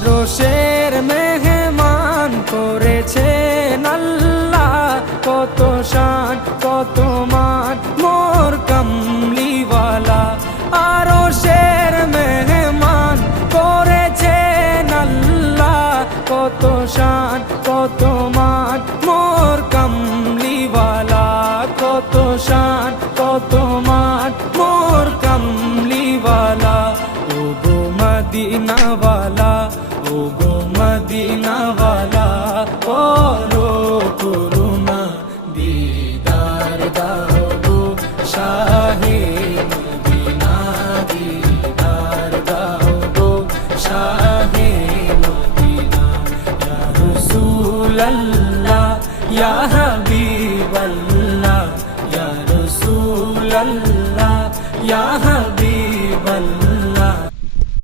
আরশের মেহমান করেছেন আল্লাহ, কত শান কত মান মোর কামলিওয়ালা। আরশের মেহমান করেছেন আল্লাহ, কত শান কত মান মোর কামলিওয়ালা, কত শান কত মান মোর কামলিওয়ালা। ও গো মদিনাওয়ালা, ও গো মদিনাওয়ালা, করো করুণা দিদার দাও গো শাহে মদিনা, দিদার দাও গো শাহে মদিনা। ইয়া রাসূলাল্লাহ